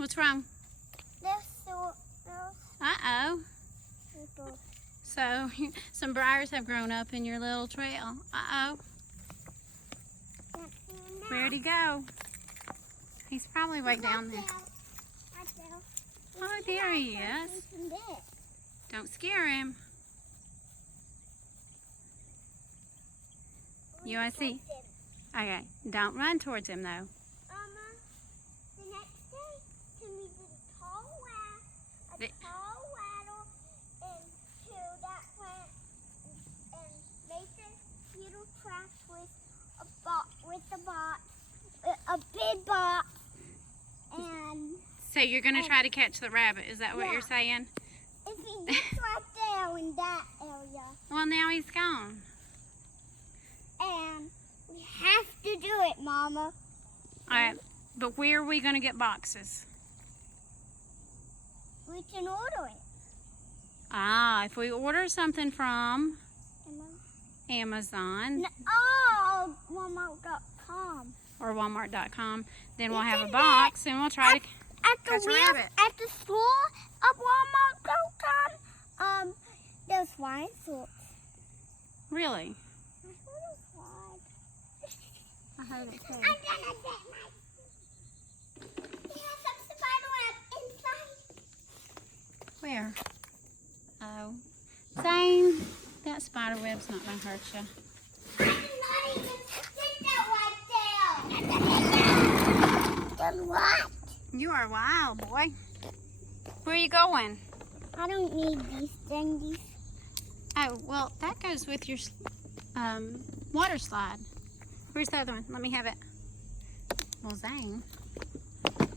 What's wrong? There's Uh-oh. So, some briars have grown up in your little trail. Uh-oh. Where'd he go? He's probably way down there. Oh, there he is. Don't scare him. You want to see? Okay, don't run towards him, though. The next day, Timmy did a tall waddle into that plant and made this little trash with a big box. And so you're going to try to catch the rabbit, is that what you're saying? if he gets right there in that area. Well, now he's gone. And we have to do it, Mama. All right, but where are we going to get boxes? We can order it. Ah, if we order something from Amazon Walmart.com. or Walmart.com, then we'll have a box and we'll try to catch a rabbit. At the store of Walmart.com, there's wine sorts. Really? I heard it too. Where? Oh. Zane, that spider web's not going to hurt you. I did not even sit that right there. Then what? You are wild, boy. Where are you going? I don't need these thingies. Oh, well, that goes with your water slide. Where's the other one? Let me have it. Well, Zane.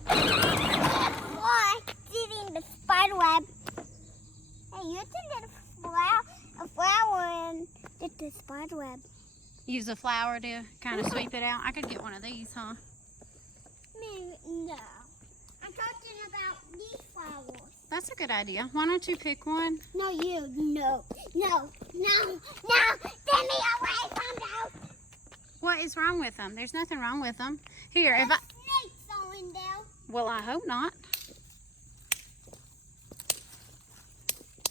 Why? Eating the spider web. Hey, you can get a flower and get the spider web. Use a flower to kind of sweep it out. I could get one of these, huh? No. I'm talking about these flowers. That's a good idea. Why don't you pick one? No, you. No. Get me away from those. What is wrong with them? There's nothing wrong with them. Here, There's snakes on there. Well, I hope not.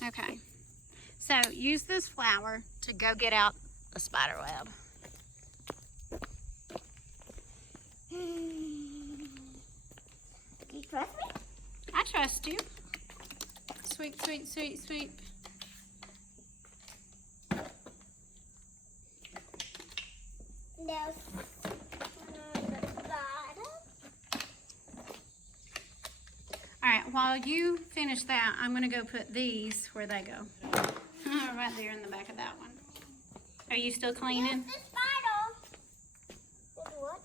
Okay. So, use this flower to go get out the spider web. Do you trust me? I trust you. Sweep, sweep, sweep, sweep. There's one on the bottom. All right, while you finish that, I'm going to go put these where they go. Right there in the back of that one. Are you still cleaning? There's the spider. There's what?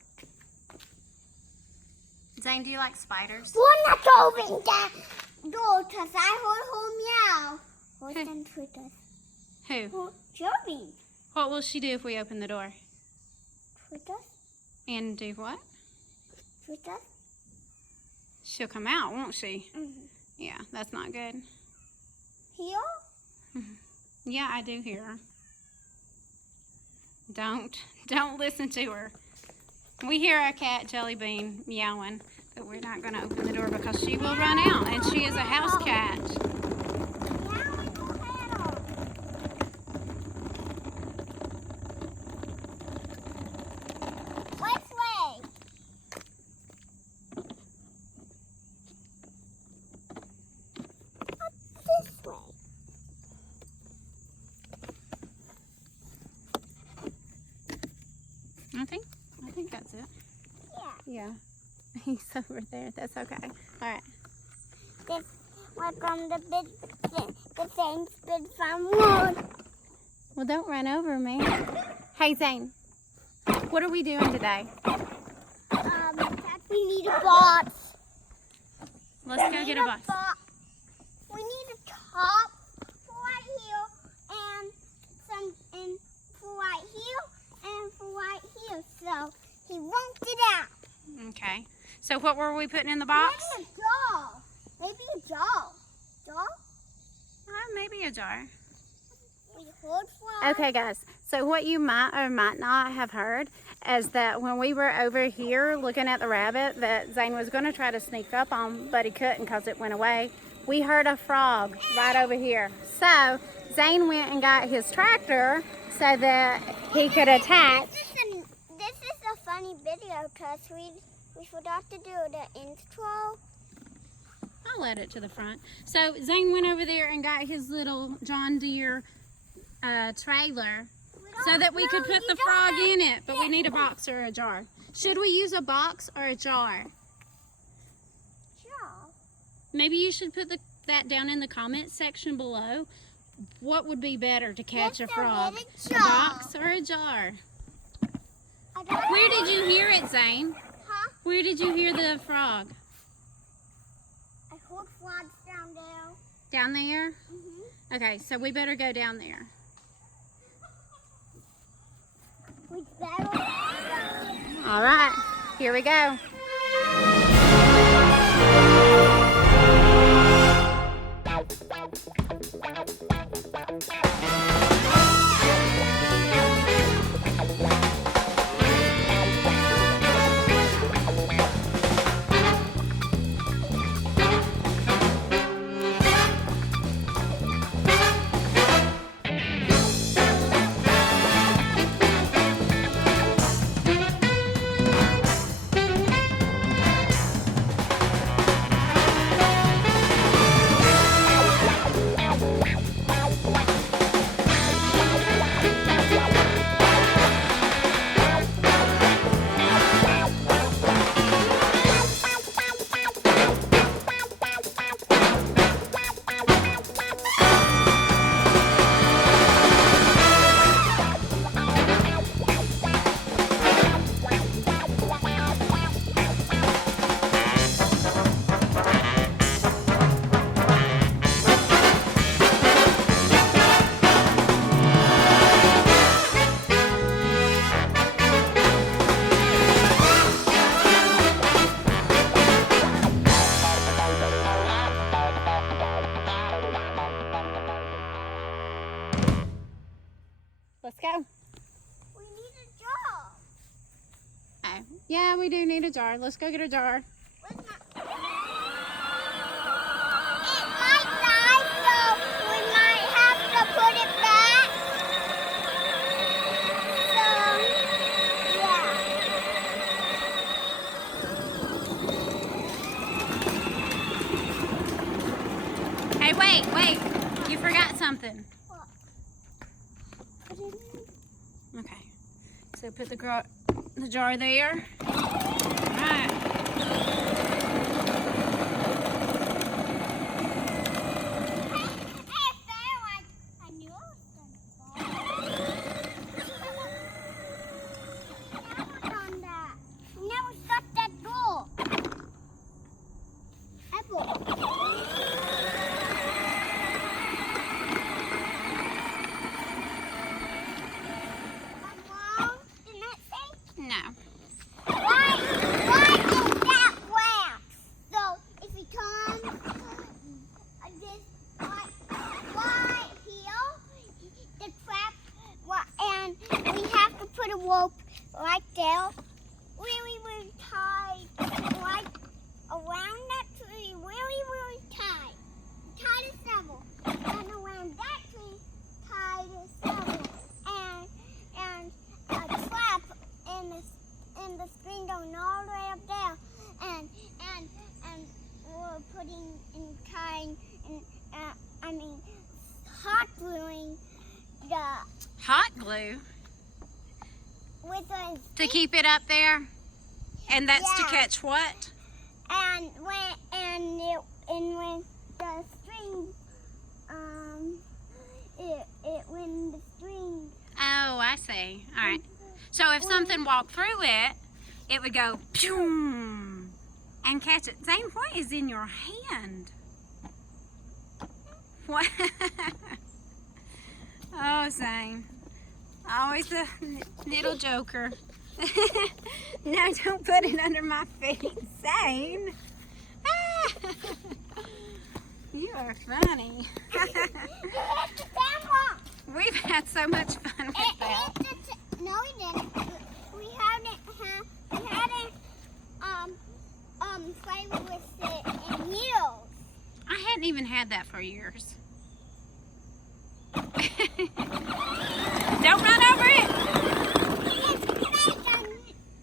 Zane, do you like spiders? We're not opening that door because I heard her meow. Who's done with us? Who? Jumpy. What will she do if we open the door? With us? And do what? With us? She'll come out, won't she? Mm-hmm. Yeah, that's not good. Here? Yeah, I do hear her. Don't listen to her. We hear a cat, Jelly Bean, meowing, but we're not going to open the door because she will run out, and she is a house cat. Which way? This way. I think that's it. Yeah. Yeah. He's over there. That's okay. All right. This was from the Zane's BigFunWorld. Well, don't run over me. Hey, Zane. What are we doing today? We need a box. Let's go get a box. We need a top for right here and some for right here and for right here, so he won't get out. Okay. So what were we putting in the box? Maybe a jar. Maybe a jar. Jar? Maybe a jar. We hold for Okay, guys. So what you might or might not have heard is that when we were over here looking at the rabbit that Zane was going to try to sneak up on, but he couldn't because it went away, we heard a frog right over here. So Zane went and got his tractor so that he could attach. This is a funny video because we forgot to do the intro. I'll let it to the front. So Zane went over there and got his little John Deere trailer so that we could put the frog in it, but we need a box or a jar. Should we use a box or a jar? Jar. Maybe you should put that down in the comments section below. What would be better to catch a frog? A box or a jar? Where did you hear it, Zane? Huh? Where did you hear the frog? I heard frogs down there. Down there? Mm-hmm. Okay, so we better go down there. We better go. All right, here we go. Let's go. We need a jar. Oh, yeah, we do need a jar. Let's go get a jar. Where's my... It might die, so we might have to put it back. So, yeah. Hey, wait. You forgot something. What? Put it in. Okay. So put the jar there. All right. Hey, it fell. I knew it was going to fall. Now what's on that? We never shut that door. Apple. No. Why is that wax? So if you turn this right here, the trap, and we have to put a rope right there, really tight, right around that tree, really tight. Tie the shovel, and around that tree, tie the shovel, and a trap in the string going all the way up there, and we're putting and tying and hot gluing the Hot glue with a to keep it up there, and that's to Yeah. catch what? and when the string when the string Oh, I see. All right. So if something walked through it, it would go pshoo, and catch it. Zane, what is in your hand? What? Oh, Zane. Always the little joker. No, don't put it under my feet, Zane. You are funny. Hit the camera. We've had so much fun with that. No, we didn't. We hadn't played with it in years. I hadn't even had that for years. Don't run over it. It's fake.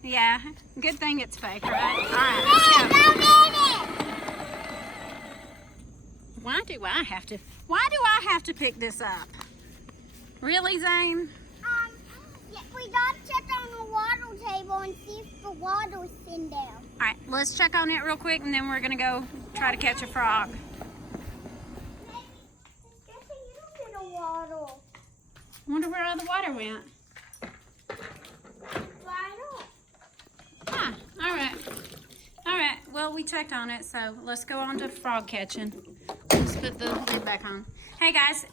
Yeah, good thing it's fake, right? All right, let's go. Don't eat it. Why do I have to pick this up? Really, Zane? Yeah, we gotta check on the water table and see if the water's in there. All right, let's check on it real quick, and then we're gonna go try to catch a frog. Water. I wonder where all the water went. Huh, all right. All right, well, we checked on it, so let's go on to frog catching. Let's put the lid back on. Hey guys,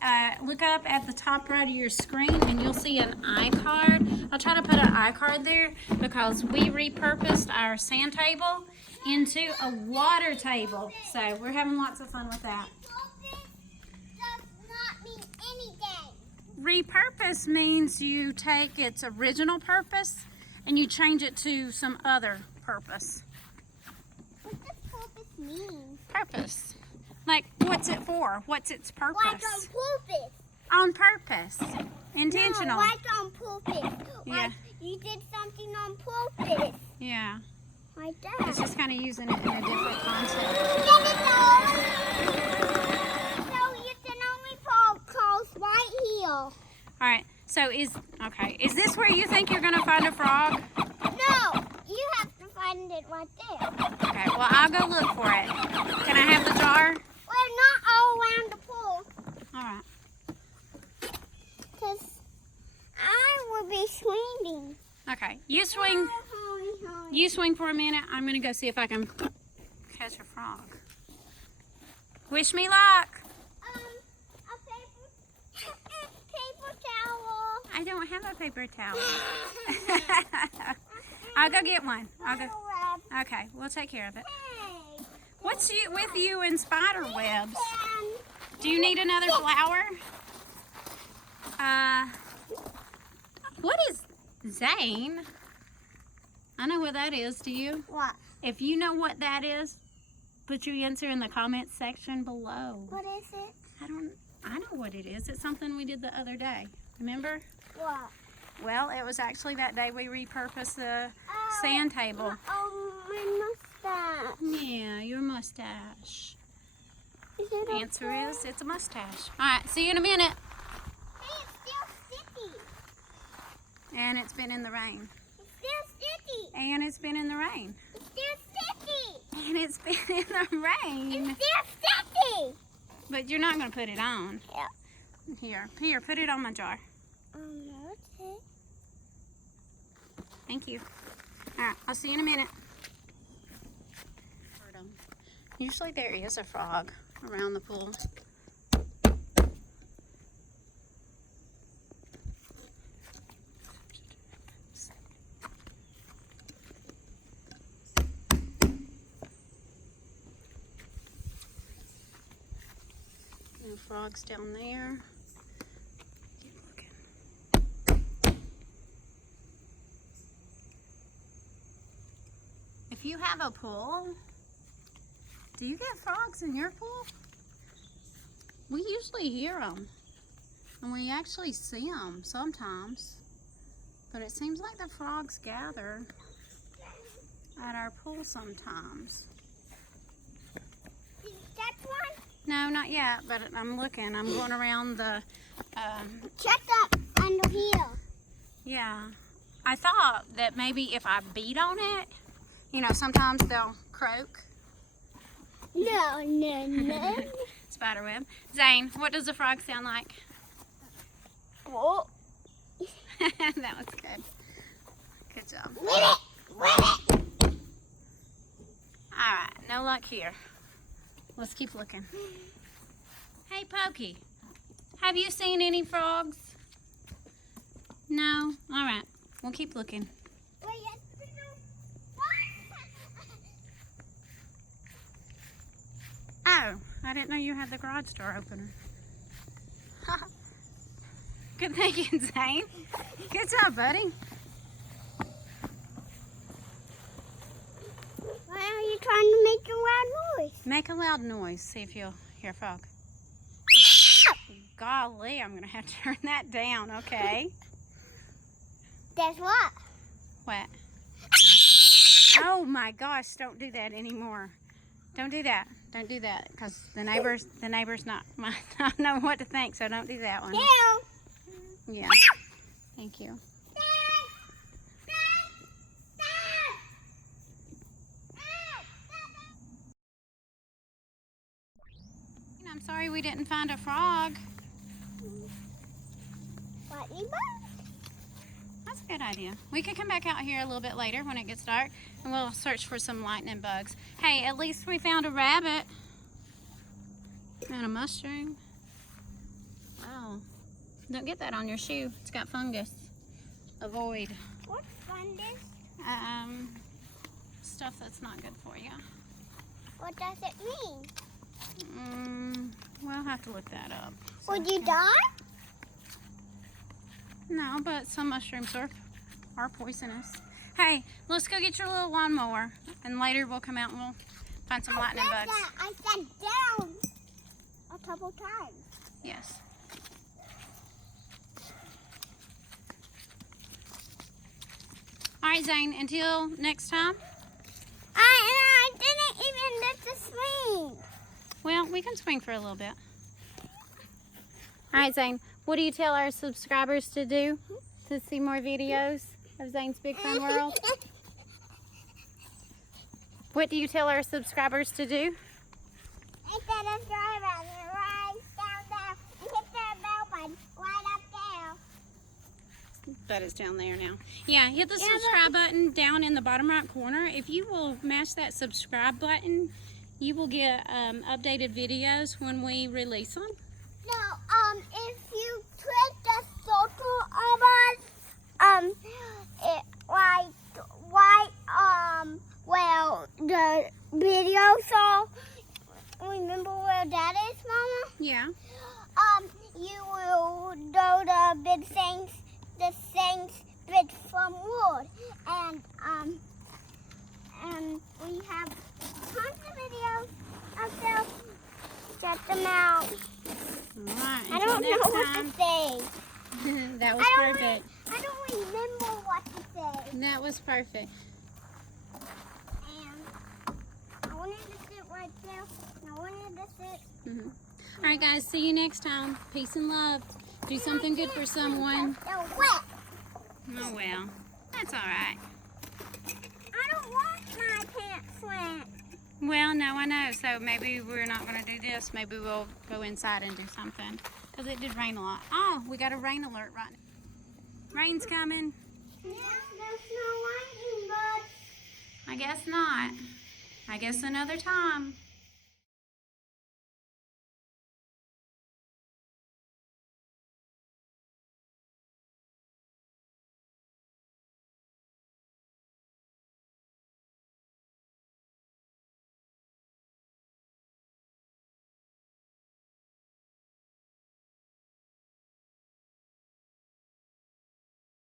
look up at the top right of your screen and you'll see an iCard. I'll try to put an iCard there because we repurposed our sand table into a water table. So we're having lots of fun with that. Does not mean anything. Repurpose means you take its original purpose and you change it to some other purpose. What does purpose mean? Purpose. Like, what's it for? What's its purpose? Like on purpose. On purpose. Intentional. No, like on purpose. Yeah. Like you did something on purpose. Yeah. Like that. It's just kind of using it in a different concept. So you can only pause right here. All right. So is this where you think you're going to find a frog? No, you have to find it right there. Okay. Well, I'll go look for it. Can I have the jar? Well, not all around the pool. All right. Because I will be swinging. Okay. You swing. You swing for a minute. I'm going to go see if I can catch a frog. Wish me luck. A paper towel. I don't have a paper towel. I'll go get one. I'll go. Okay, we'll take care of it. Hey. What's with you and spider webs? Do you need another flower? What is Zane? I know what that is. Do you? What? If you know what that is, put your answer in the comments section below. What is it? I know what it is. It's something we did the other day. Remember? What? Well, it was actually that day we repurposed the sand table. Oh, my mustache. Yeah, your mustache. Is it The answer okay? is it's a mustache. All right, see you in a minute. Hey, it's still sticky. And it's been in the rain. It's still sticky. And it's been in the rain. It's still sticky. And it's been in the rain. It's still sticky. But you're not going to put it on. Yeah. Here, put it on my jar. Okay. Thank you. All right, I'll see you in a minute. Usually there is a frog around the pool. No frogs down there. Keep looking. If you have a pool, do you get frogs in your pool? We usually hear them, and we actually see them sometimes. But it seems like the frogs gather at our pool sometimes. That's one. No, not yet, but I'm looking. I'm going around the, Check up under here. yeah. I thought that maybe if I beat on it, you know, sometimes they'll croak. No. Spider web. Zane, what does a frog sound like? Oh. That was good. Good job. Alright, no luck here. Let's keep looking. Hey, Pokey. Have you seen any frogs? No? Alright, we'll keep looking. Oh, I didn't know you had the garage door opener. Good thinking, Zane. Good job, buddy. Why are you trying to make a loud noise? Make a loud noise. See if you'll hear a frog. Golly, I'm going to have to turn that down, okay? Guess what? What? Oh my gosh, don't do that anymore. Don't do that. Don't do that, because the neighbors might not know what to think, so don't do that one. Yeah. Thank you. I'm sorry we didn't find a frog. Lightning bug? That's a good idea. We could come back out here a little bit later when it gets dark and we'll search for some lightning bugs. Hey, at least we found a rabbit. And a mushroom. Wow. Don't get that on your shoe. It's got fungus. Avoid. What's fungus? Stuff that's not good for you. What does it mean? We'll have to look that up. Would you die? No, but some mushrooms are poisonous. Hey, let's go get your little lawnmower, and later we'll come out and we'll find some lightning bugs. I said down a couple times. Yes. All right, Zane, until next time. I didn't even let the swing. Well, we can swing for a little bit. All right, Zane, what do you tell our subscribers to do to see more videos of Zane's Big Fun World? What do you tell our subscribers to do? Hit that subscribe button right down there and hit that bell button right up there. But it's down there now. Yeah, hit the subscribe button down in the bottom right corner. If you will mash that subscribe button, you will get updated videos when we release them. No, if you click the social of us, well, the video saw, remember where that is, Mama? Yeah. You will go to BigFunWorld, and we have tons of videos up there. Check them out. All right. I don't know what to say. That was perfect. I don't remember what to say. That was perfect. And I wanted to sit right there. And I wanted to sit. All right, guys. See you next time. Peace and love. Do something good for someone. They're wet. Oh, well. That's all right. I don't want my pants wet. Well, no, I know. So maybe we're not going to do this. Maybe we'll go inside and do something. Because it did rain a lot. Oh, we got a rain alert right now. Rain's coming. Yes, there's no lightning, but I guess not. I guess another time.